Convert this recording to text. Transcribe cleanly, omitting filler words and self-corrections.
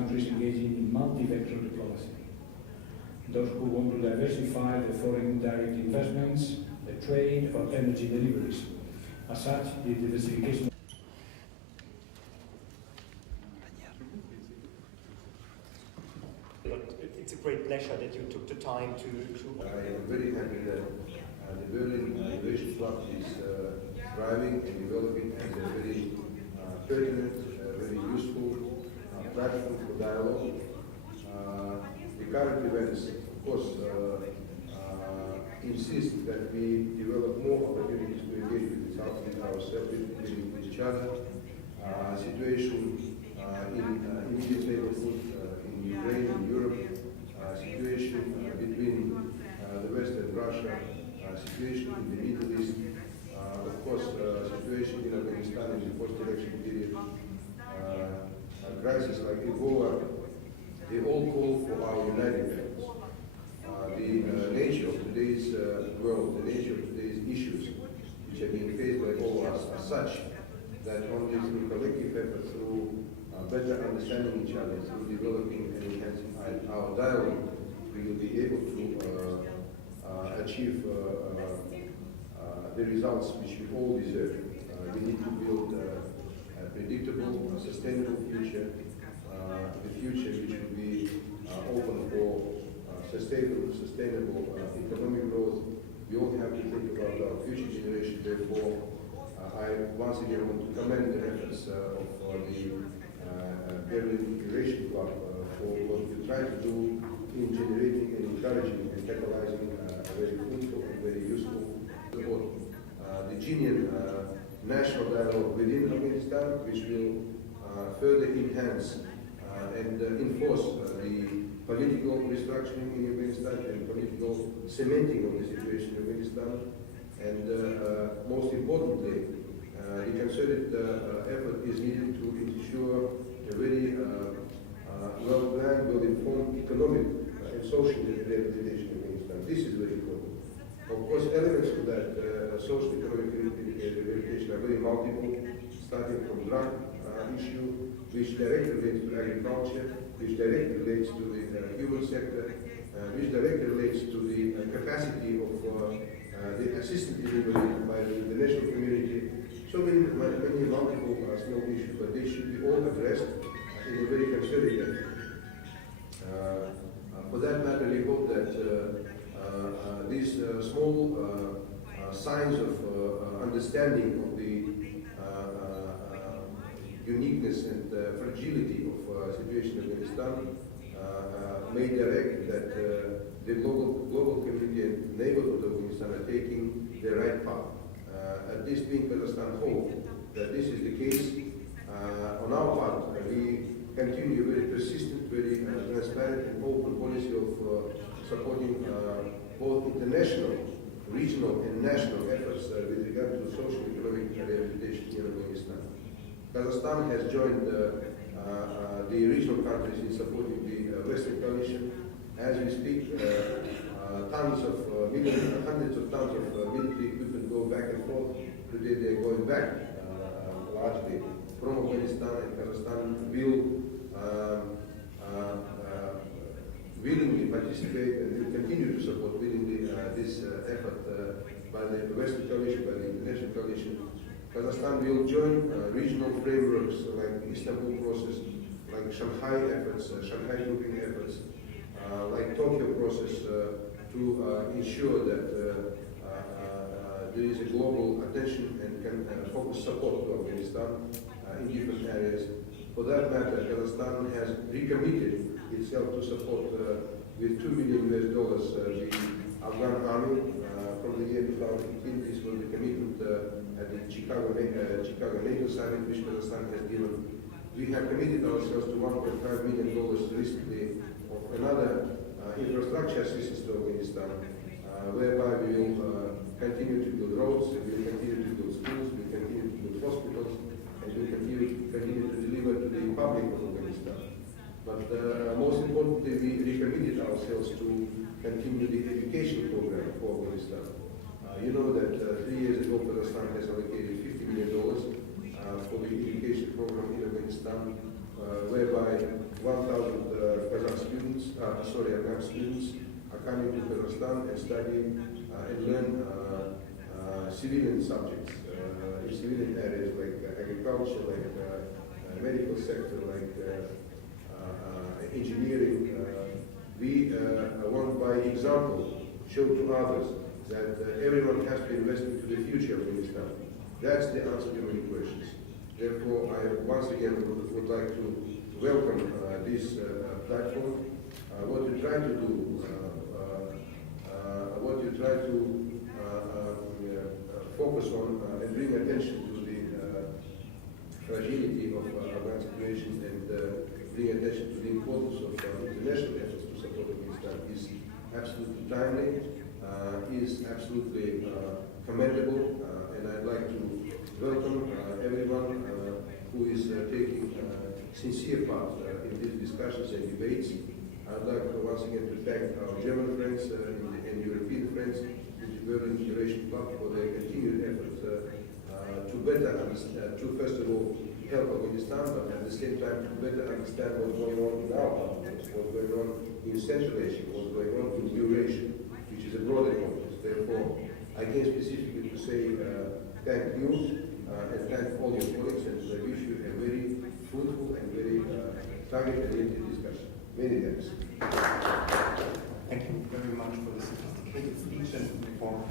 countries engaging in multi-vector diplomacy. Those who want to diversify the foreign direct investments, the trade or energy deliveries. As such, the diversification. It's a great pleasure that you took the time to. I am very happy that the Berlin Innovation Club is thriving and developing as a very pertinent, very useful platform for dialogue. The current events, of course, insist that we develop more opportunities to engage with ourselves, with each other. Situation in immediate neighborhood, in Ukraine, in Europe, situation between the West and Russia, situation in the Middle East, of course, situation in Afghanistan in the post-election period, a crisis like Ebola, they all call for our united efforts. The nature of today's world, the nature of today's issues, which are being faced by all of us, are such that only through collective effort, through better understanding each other, through developing and enhancing our dialogue, we will be able to achieve the results which we all deserve. We need to build a predictable, sustainable future, the future which will be open for sustainable economic growth. We all have to think about our future generation. Therefore, I once again want to commend the efforts of the Berlin Innovation Club for what you try to do in generating and encouraging and catalyzing a very fruitful and very useful support. The genuine national dialogue within Afghanistan, which will further enhance and enforce the political restructuring in Afghanistan and political cementing of the situation in Afghanistan. And most importantly, the concerted effort is needed to ensure a very well-planned, well-informed economic and social rehabilitation in Afghanistan. This is very important. Of course, elements of that social economic rehabilitation are very multiple, starting from drug issue, which directly relates to agriculture, which directly relates to the human sector, which directly relates to the capacity of the assistance delivery by the international community. So many multiple small issues, but they should be all addressed in a very concerted effort. For that matter, we hope that these small signs of understanding of the uniqueness and fragility of situation in Afghanistan may direct that the global community and neighborhood of Afghanistan are taking the right path. At this being Kazakhstan hope that this is the case. On our part, we continue very persistent, very transparent and open policy of supporting both international, regional and national efforts with regard to social economic rehabilitation in Afghanistan. Kazakhstan has joined the regional countries in supporting the Western Coalition. As we speak, hundreds of tons of military equipment go back and forth. Today they are going back largely from Afghanistan, and Kazakhstan will willingly participate and will continue to support willingly this effort by the Western Coalition, by the International Coalition. Kazakhstan will join regional frameworks like the Istanbul process, like Shanghai efforts, Shanghai grouping efforts, like Tokyo process to ensure that there is a global attention and can focus support to Afghanistan in different areas. For that matter, Kazakhstan has recommitted itself to support with $2 million the Afghan army from the year 2015. This was the commitment at the Chicago NATO summit, which Kazakhstan has given. We have committed ourselves to $1.5 million recently of another infrastructure assistance to Afghanistan, whereby we will continue to build roads, we will continue to build schools, we will continue to build hospitals, and we will continue to deliver to the public of Afghanistan. But most importantly, we recommitted ourselves to continue the education program for Afghanistan. You know that 3 years ago, Kazakhstan has allocated $50 million for the education program in Afghanistan, whereby 1,000 Kazakh students, Afghan students are coming to Kazakhstan and study and learn civilian subjects in civilian areas like agriculture, like medical sector, like engineering. We want by example show to others that everyone has to invest into the future of Afghanistan. That's the answer to many questions. Therefore, I once again would like to welcome this platform. What you try to do, what you try to focus on and bring attention to the fragility of Afghan situation and bring attention to the importance of international efforts to support Afghanistan is absolutely timely, is absolutely commendable, and I'd like to welcome everyone who is taking sincere part in these discussions and debates. I'd like once again to thank our German friends and European friends in the World Integration Club for their continued efforts to better understand, to first of all help Afghanistan, but at the same time to better understand what's going on in our countries, what's going on in Central Asia, what's going on in Eurasia, which is a broader context. Therefore, I came specifically to say thank you and thank all your colleagues, and I wish you a very fruitful and very target-oriented discussion. Many thanks. Thank you very much for the sophisticated speech and for